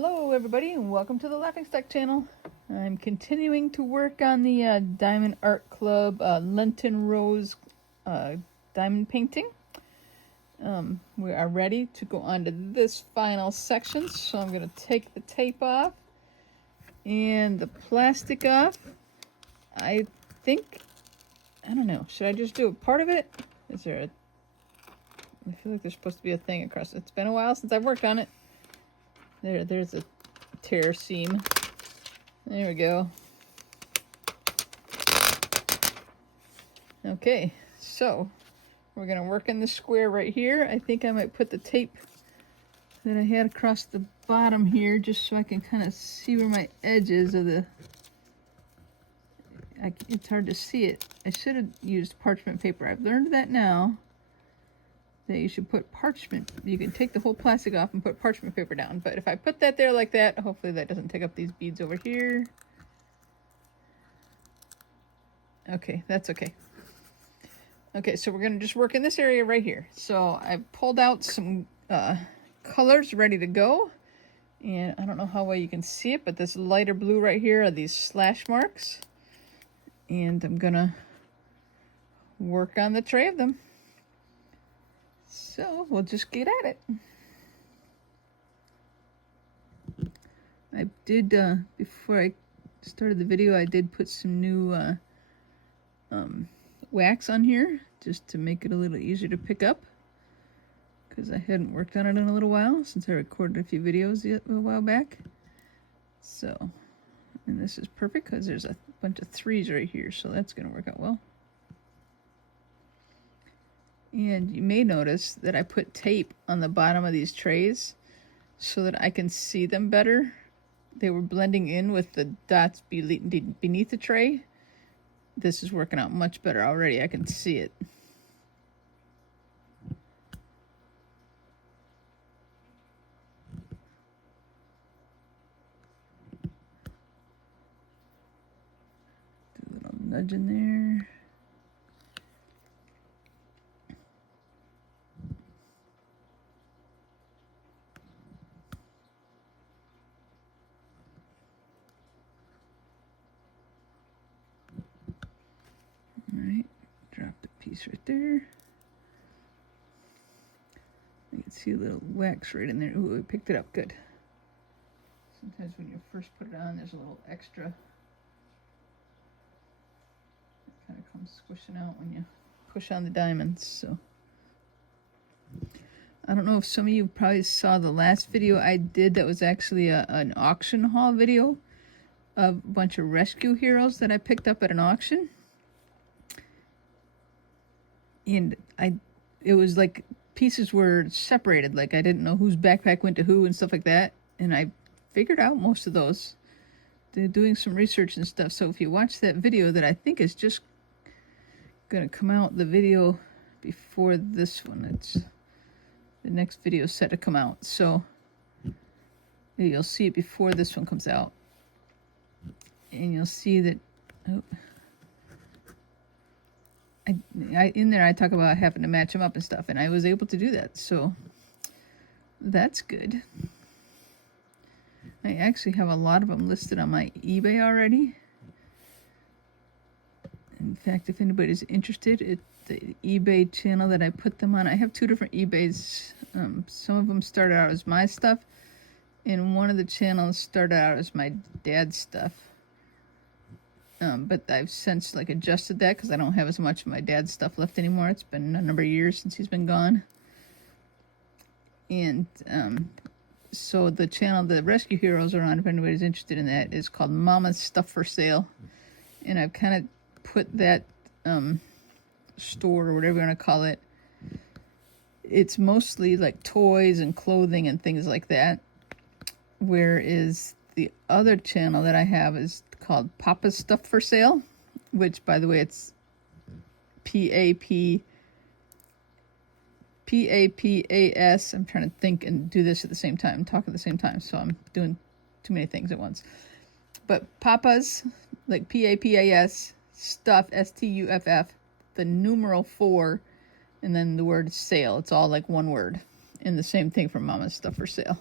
Hello everybody and welcome to the Laughing Stock channel. I'm continuing to work on the Diamond Art Club Lenten Rose diamond painting. We are ready to go on to this final section, so I'm going to take the tape off and the plastic off. I don't know, should I just do a part of it? I feel like there's supposed to be a thing across it. It's been a while since I've worked on it. There's a tear seam. There we go. Okay, so we're gonna work in the square right here. I think I might put the tape that I had across the bottom here just so I can kind of see where my edge is of the... it's hard to see it. I should have used parchment paper. I've learned that now, that you should put parchment. You can take the whole plastic off and put parchment paper down. But if I put that there like that, hopefully that doesn't take up these beads over here. Okay, that's okay. Okay, so we're gonna just work in this area right here. So I pulled out some colors ready to go. And I don't know how well you can see it, but this lighter blue right here are these slash marks. And I'm gonna work on the tray of them. So we'll just get at it. I did, before I started the video, I did put some new wax on here just to make it a little easier to pick up, because I hadn't worked on it in a little while since I recorded a few videos a while back. So, and this is perfect because there's a bunch of threes right here, so that's going to work out well. And you may notice that I put tape on the bottom of these trays so that I can see them better. They were blending in with the dots beneath the tray. This is working out much better already. I can see it. Do a little nudge in there. Alright, drop the piece right there. You can see a little wax right in there. Ooh, we picked it up good. Sometimes when you first put it on, there's a little extra. It kind of comes squishing out when you push on the diamonds. So I don't know if some of you probably saw the last video I did that was actually an auction haul video of a bunch of rescue heroes that I picked up at an auction. And it was like pieces were separated, like I didn't know whose backpack went to who and stuff like that. And I figured out most of those. They're doing some research and stuff. So if you watch that video that I think is just gonna come out, the video before this one, it's the next video is set to come out. So you'll see it before this one comes out. And you'll see that, in there I talk about having to match them up and stuff, and I was able to do that, so that's good. I actually have a lot of them listed on my eBay already. In fact, if anybody's interested, it's the eBay channel that I put them on. I have two different eBays. Some of them started out as my stuff, and one of the channels started out as my dad's stuff. But I've since adjusted that because I don't have as much of my dad's stuff left anymore. It's been a number of years since he's been gone. And so the channel the Rescue Heroes are on, if anybody's interested in that, is called Mama's Stuff for Sale. And I've kind of put that store, or whatever you want to call it, it's mostly like toys and clothing and things like that. Whereas the other channel that I have is called Papa's Stuff for Sale, which, by the way, it's P-A-P-A-S. I'm trying to think and do this at the same time, talk at the same time, so I'm doing too many things at once. But Papa's, like P-A-P-A-S, Stuff, S-T-U-F-F, the numeral 4, and then the word sale. It's all like one word. And the same thing for Mama's Stuff for Sale.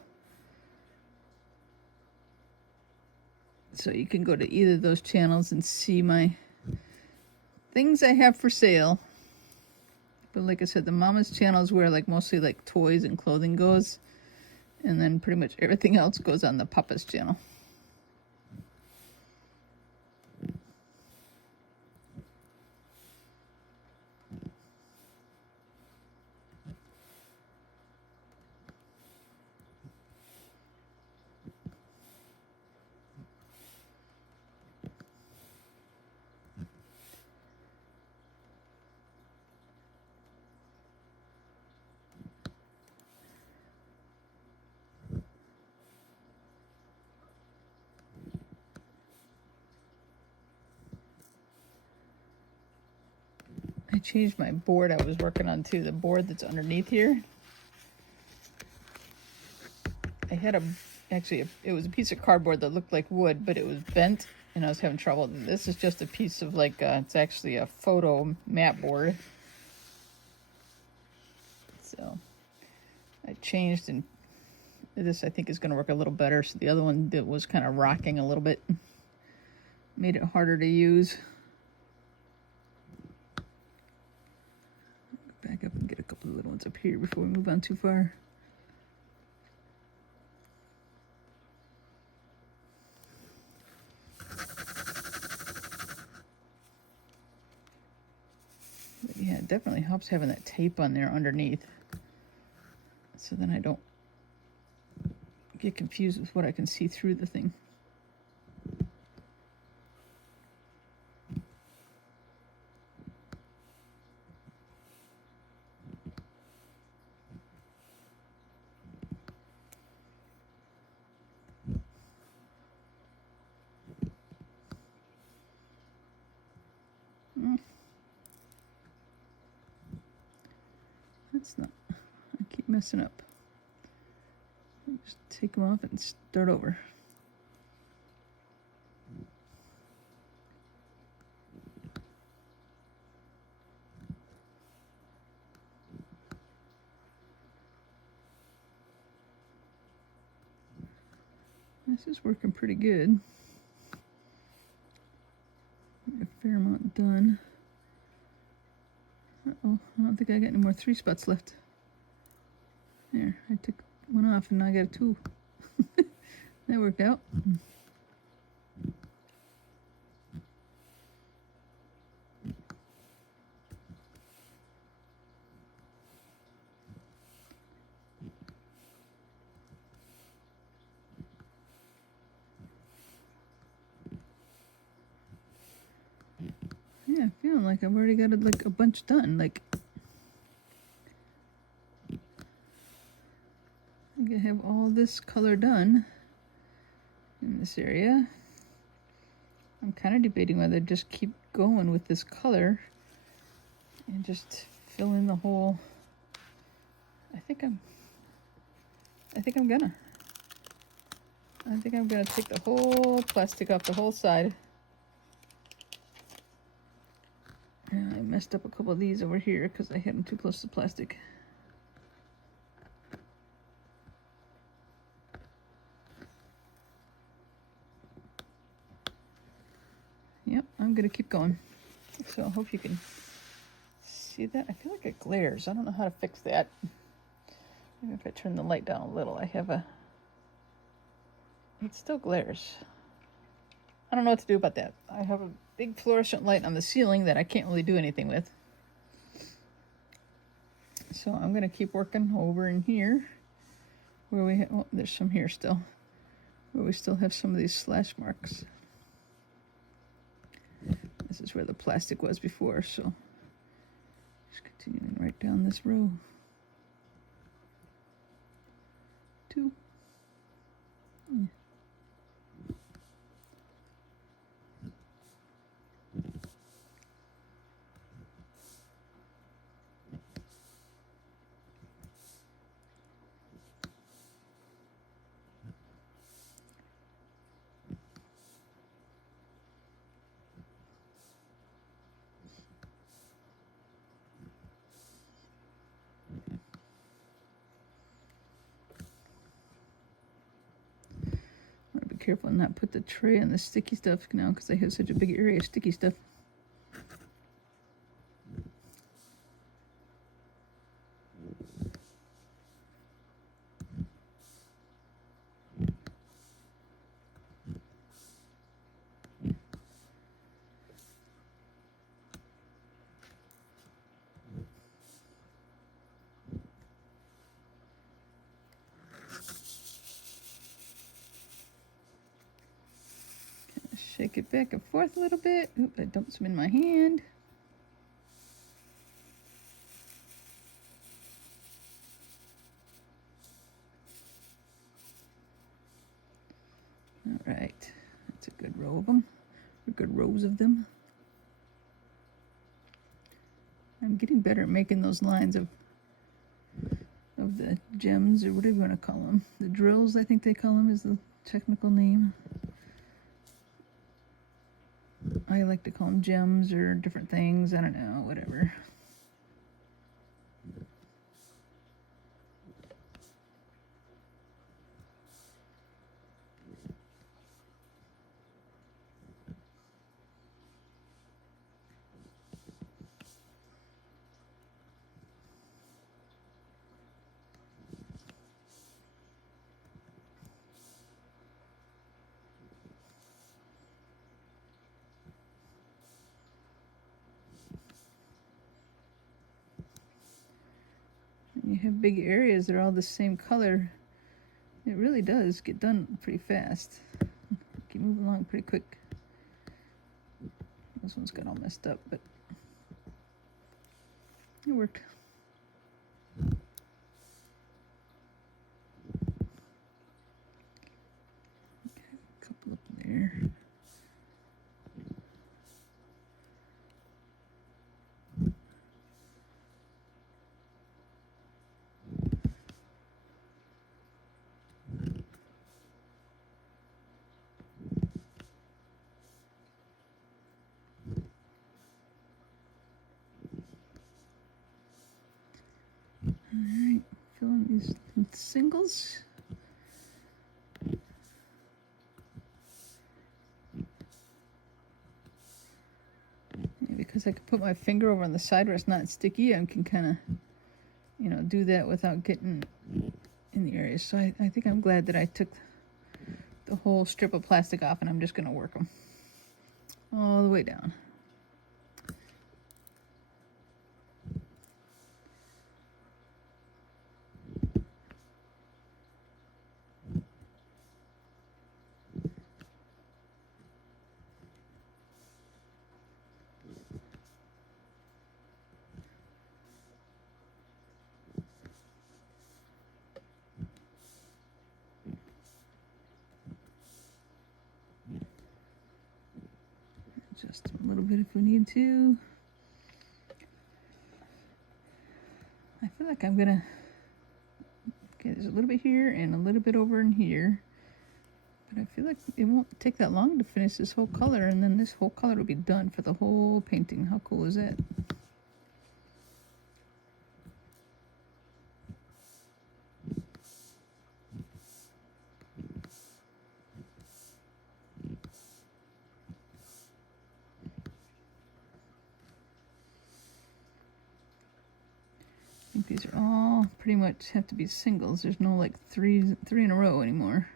So you can go to either of those channels and see my things I have for sale. But like I said, the Mama's channel is where like mostly like toys and clothing goes. And then pretty much everything else goes on the Papa's channel. I changed my board I was working on too, the board that's underneath here. I had it was a piece of cardboard that looked like wood, but it was bent and I was having trouble. This is just a piece of like, it's actually a photo mat board. So I changed, and this I think is going to work a little better. So the other one that was kind of rocking a little bit made it harder to use. Back up and get a couple of little ones up here before we move on too far. But yeah, it definitely helps having that tape on there underneath, so then I don't get confused with what I can see through the thing. That's not, I keep messing up. Just take them off and start over. This is working pretty good. A fair amount done. Uh-oh, I don't think I got any more 3 spots left. There, I took one off and now I got 2. That worked out. Yeah, feeling like I've already got like a bunch done. Like, I think I have all this color done in this area. I'm kind of debating whether to just keep going with this color and just fill in the whole. I think I'm gonna take the whole plastic off the whole side. And I messed up a couple of these over here because I had them too close to plastic. Yep, I'm gonna keep going. So I hope you can see that. I feel like it glares. I don't know how to fix that. Maybe if I turn the light down a little, it still glares. I don't know what to do about that. I have a big fluorescent light on the ceiling that I can't really do anything with. So I'm going to keep working over in here where we have, oh, there's some here still, where we still have some of these slash marks. This is where the plastic was before, so just continuing right down this row. 2. Yeah. careful and not put the tray on the sticky stuff now because I have such a big area of sticky stuff. Shake it back and forth a little bit. Oop, I dumped some in my hand. All right, that's a good row of them, or good rows of them. I'm getting better at making those lines of the gems, or whatever you want to call them. The drills, I think they call them, is the technical name. I like to call them gems or different things. I don't know, whatever. You have big areas that are all the same color. It really does get done pretty fast. Keep moving along pretty quick. This one's got all messed up, but it worked. Okay, a couple up there. Alright, filling these singles. Yeah, because I can put my finger over on the side where it's not sticky, I can kind of, you know, do that without getting in the areas. So I think I'm glad that I took the whole strip of plastic off, and I'm just going to work them all the way down. Just a little bit if we need to. I feel like I'm gonna, okay, there's a little bit here and a little bit over in here, but I feel like it won't take that long to finish this whole color, and then this whole color will be done for the whole painting. How cool is that? I think these are all pretty much have to be singles. There's no like three in a row anymore.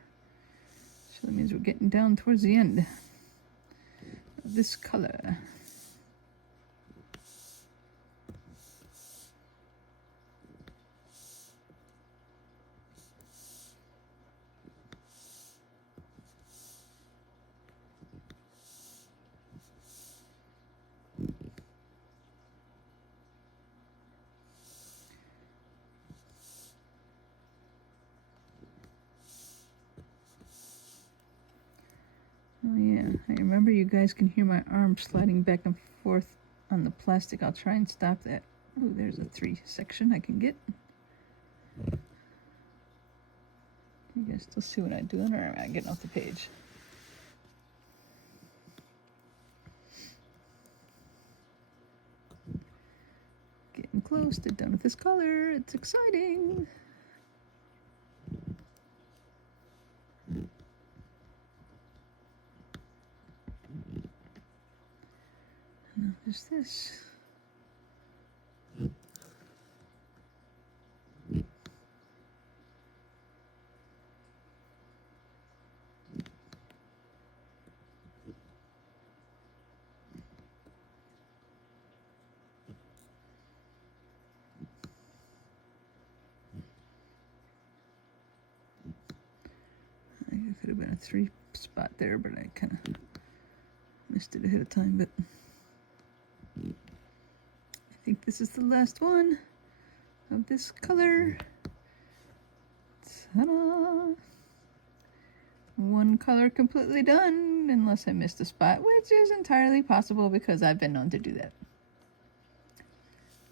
So that means we're getting down towards the end of this color. Oh yeah, I remember you guys can hear my arm sliding back and forth on the plastic. I'll try and stop that. Oh, there's a 3 section I can get. You guys still see what I'm doing, or am I getting off the page? Getting close to done with this color. It's exciting. is this? I think it could have been a 3 spot there, but I kind of missed it ahead of time. But I think this is the last one of this color. Ta-da! One color completely done, unless I missed a spot, which is entirely possible because I've been known to do that.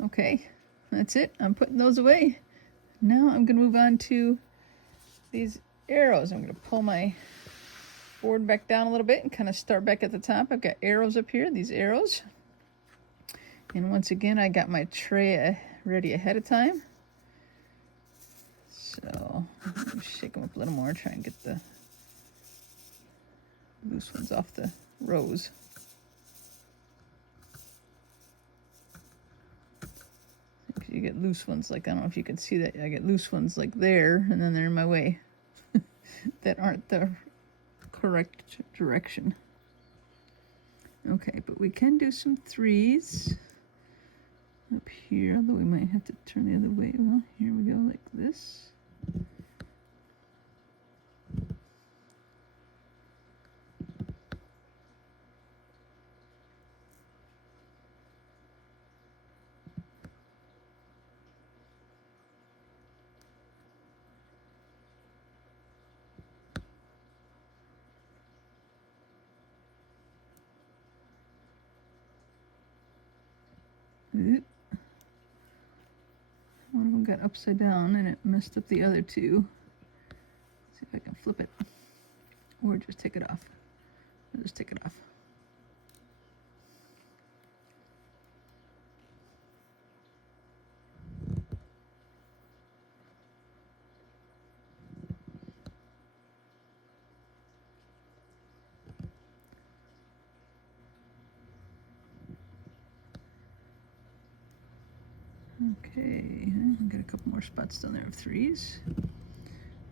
Okay, that's it. I'm putting those away. Now I'm going to move on to these arrows. I'm going to pull my board back down a little bit and kind of start back at the top. I've got arrows up here, these arrows. And once again, I got my tray ready ahead of time. So let me shake them up a little more, try and get the loose ones off the rows. You get loose ones, like, I don't know if you can see that. I get loose ones like there, and then they're in my way that aren't the correct direction. Okay, but we can do some 3s up here, although we might have to turn the other way. Well, here we go, like this. Oop. One of them got upside down and it messed up the other 2. Let's see if I can flip it. Or just take it off. I'll just take it off. Okay, I've got a couple more spots down there of 3s.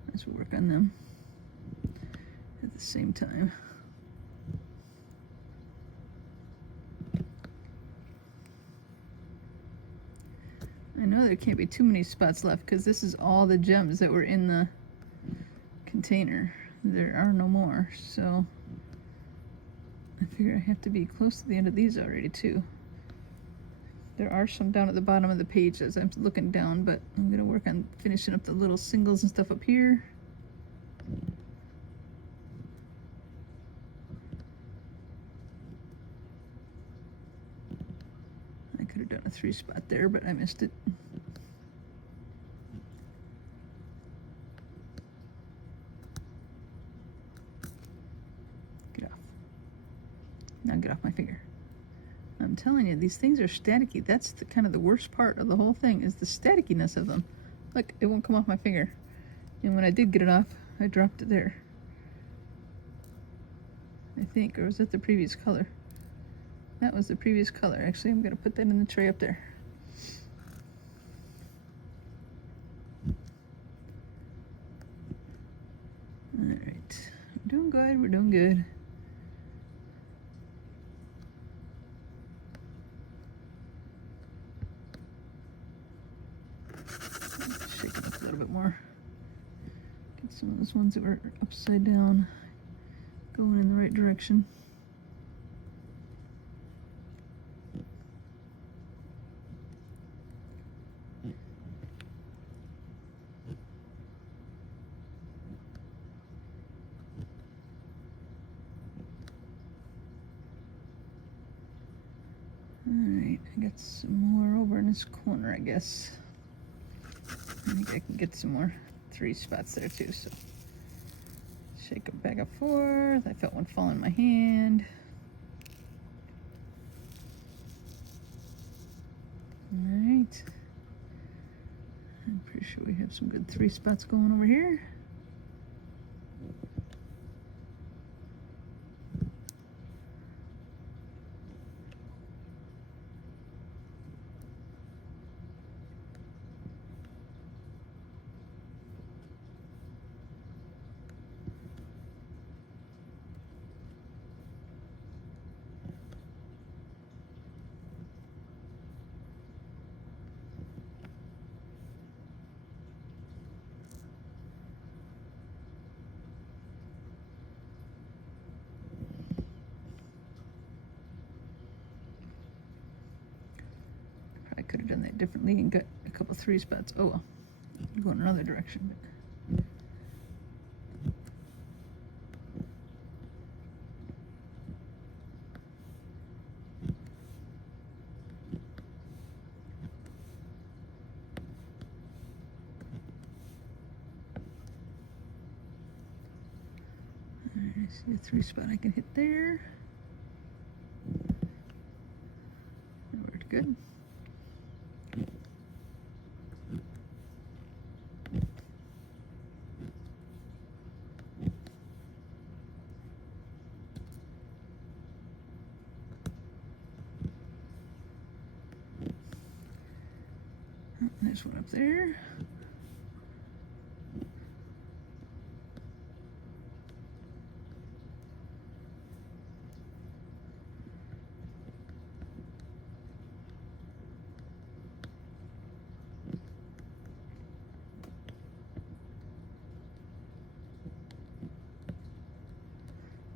Let's work on them at the same time. I know there can't be too many spots left because this is all the gems that were in the container. There are no more, so I figure I have to be close to the end of these already too. There are some down at the bottom of the page as I'm looking down, but I'm going to work on finishing up the little singles and stuff up here. I could have done a 3 spot there, but I missed it. Get off. Now get off my finger. I'm telling you, these things are staticky. That's the kind of the worst part of the whole thing, is the statickiness of them. Look, it won't come off my finger. And when I did get it off, I dropped it there. I think, or was it the previous color? That was the previous color. Actually, I'm going to put that in the tray up there. All right, we're doing good, we're doing good. Shake it up a little bit more. Get some of those ones that were upside down going in the right direction. Alright, I got some more over in this corner, I guess. I think I can get some more 3 spots there too, so shake them back and forth. I felt one fall in my hand. Alright. I'm pretty sure we have some good 3 spots going over here. it differently and got a couple 3 spots. Oh well, I'm going another direction. I see a 3 spot I can hit there. That worked good. Oh, there's one up there.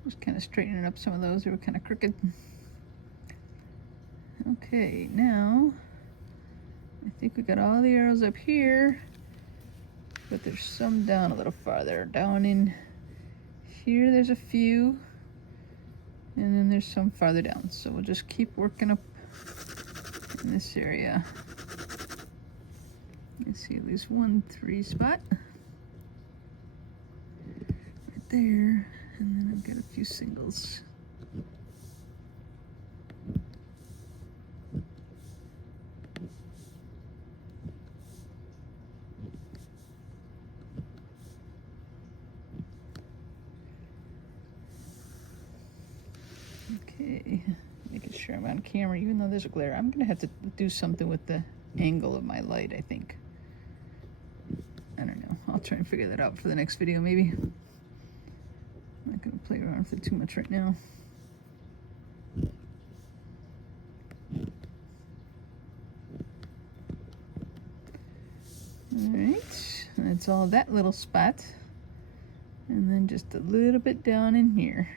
Just kind of straightening up some of those. They were kind of crooked. Okay, now I think we got all the arrows up here, but there's some down a little farther. Down in here, there's a few, and then there's some farther down. So we'll just keep working up in this area. I see at least 1 3 spot right there, and then I've got a few singles. Okay, making sure I'm on camera, even though there's a glare. I'm gonna have to do something with the angle of my light, I think. I don't know. I'll try and figure that out for the next video, maybe. I'm not gonna play around with it too much right now. Alright, that's all that little spot. And then just a little bit down in here.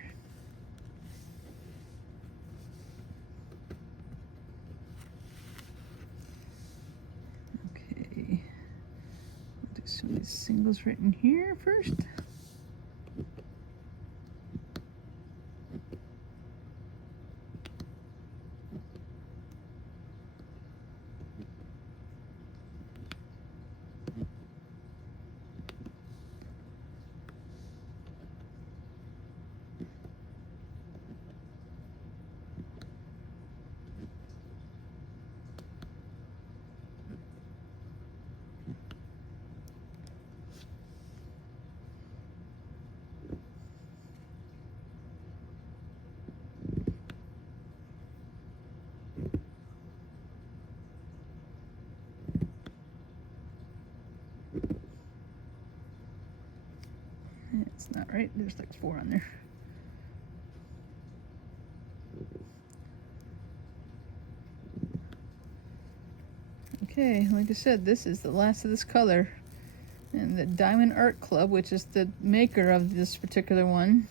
Okay, I'll do some of these singles right in here first. It's not right. There's like 4 on there. Okay, like I said, this is the last of this color. And the Diamond Art Club, which is the maker of this particular one,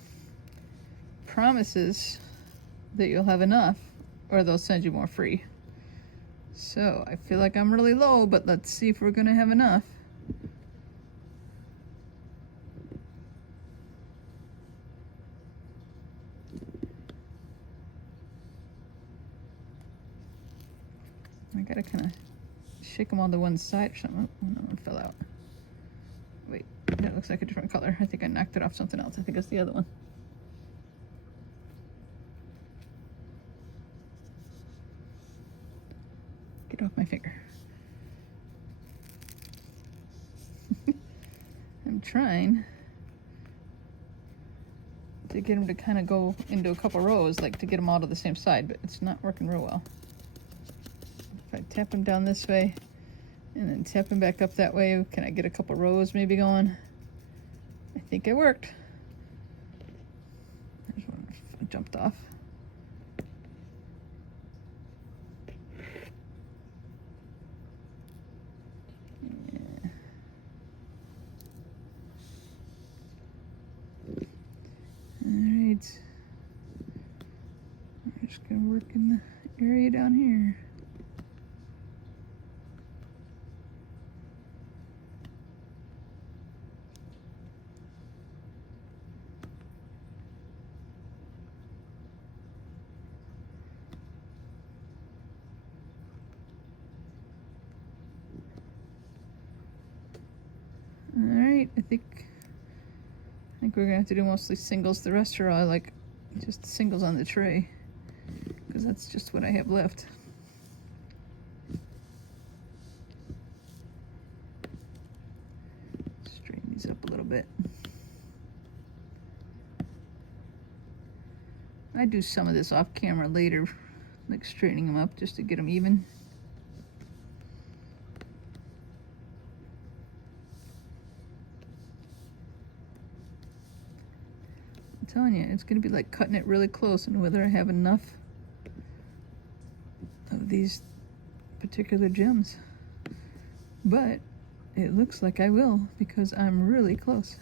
promises that you'll have enough or they'll send you more free. So I feel like I'm really low, but let's see if we're gonna have enough. I gotta kind of shake them all to one side or something. Oh, no, one fell out. Wait, that looks like a different color. I think I knocked it off something else. I think it's the other one. Get off my finger. I'm trying to get them to kind of go into a couple rows, like to get them all to the same side, but it's not working real well. If I tap them down this way and then tap them back up that way, can I get a couple rows maybe going? I think it worked. There's one jumped off. Yeah. Alright. I'm just gonna work in the area down here. right, I think we're gonna have to do mostly singles. The rest are all like just singles on the tray, because that's just what I have left. Straighten these up a little bit. I do some of this off camera later, like straightening them up just to get them even. I'm telling you, it's going to be like cutting it really close, and whether I have enough of these particular gems. But it looks like I will, because I'm really close.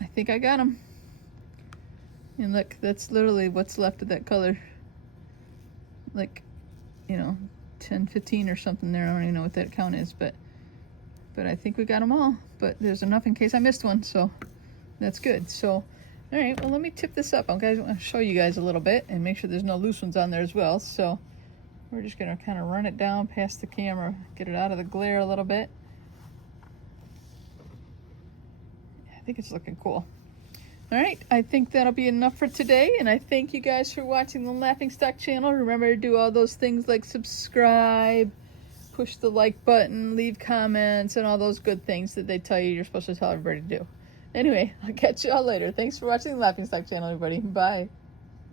I think I got them. And look, that's literally what's left of that color. Like, you know, 10, 15 or something there. I don't even know what that count is, but I think we got them all. But there's enough in case I missed one, so that's good. So, all right, well, let me tip this up. Okay, I want to show you guys a little bit and make sure there's no loose ones on there as well. So we're just going to kind of run it down past the camera, get it out of the glare a little bit. I think it's looking cool. All right, I think that'll be enough for today, and I thank you guys for watching the Laughingstock channel. Remember to do all those things like subscribe, push the like button, leave comments, and all those good things that they tell you you're supposed to tell everybody to do. Anyway, I'll catch y'all later. Thanks for watching the Laughingstock channel, everybody. Bye.